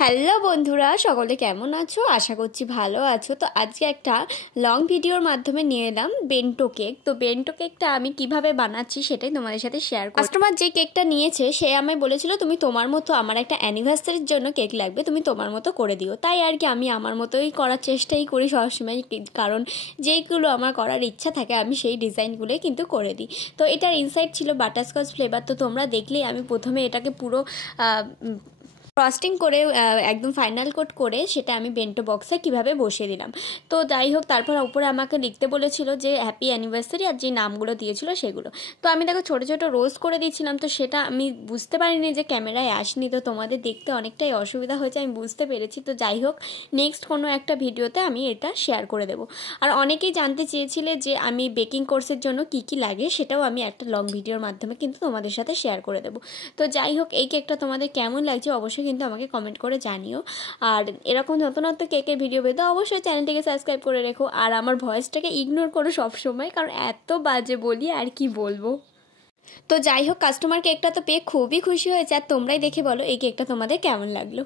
Hello বন্ধুরা, সকলে কেমন আছো? আশা করছি ভালো আছো। তো আজকে একটা লং ভিডিওর মাধ্যমে নিয়ে এলাম বেন্টো কেক। তো বেন্টো কেকটা আমি কিভাবে বানাচ্ছি সেটাই তোমাদের সাথে শেয়ার করি। কাস্টমার যে কেকটা নিয়েছে সে আমায় বলেছিল তুমি তোমার মতো, আমার একটা অ্যানিভার্সারির জন্য কেক লাগবে, তুমি তোমার মতো করে দিও। তাই আর কি আমি আমার মতোই করার চেষ্টাই করি সবসময়, কারণ যেইগুলো আমার করার ইচ্ছা থাকে আমি সেই ডিজাইনগুলোই কিন্তু করে দিই। তো এটার ইনসাইড ছিল বাটারস্কচ ফ্লেভার। তো তোমরা দেখলেই আমি প্রথমে এটাকে পুরো ফ্রস্টিং করে একদম ফাইনাল কোট করে সেটা আমি বেন্টো বক্সে কিভাবে বসিয়ে দিলাম। তো যাই হোক, তারপর উপরে আমাকে লিখতে বলেছিল যে হ্যাপি অ্যানিভার্সারি আর যে নামগুলো দিয়েছিল সেগুলো। তো আমি দেখো ছোটো ছোটো রোজ করে দিচ্ছিলাম। তো সেটা আমি বুঝতে পারিনি যে ক্যামেরায় আসেনি, তো তোমাদের দেখতে অনেকটাই অসুবিধা হয়েছে আমি বুঝতে পেরেছি। তো যাই হোক, নেক্সট কোনো একটা ভিডিওতে আমি এটা শেয়ার করে দেবো। আর অনেকেই জানতে চেয়েছিলে যে আমি বেকিং কোর্সের জন্য কি কি লাগে, সেটাও আমি একটা লং ভিডিওর মাধ্যমে কিন্তু তোমাদের সাথে শেয়ার করে দেবো। তো যাই হোক, এই কেকটা তোমাদের কেমন লাগছে অবশ্যই কিন্তু আমাকে কমেন্ট করে জানিও। আর এরকম নতুন নতুন কেকের ভিডিও পেতে অবশ্যই চ্যানেলটিকে সাবস্ক্রাইব করে রেখো। আর আমার ভয়েসটাকে ইগনোর করো সবসময়, কারণ এত বাজে বলি আর কি বলবো। তো যাই হোক, কাস্টমার কেকটা তো পেয়ে খুবই খুশি হয়েছে। আর তোমরাই দেখে বলো এই কেকটা তোমাদের কেমন লাগলো।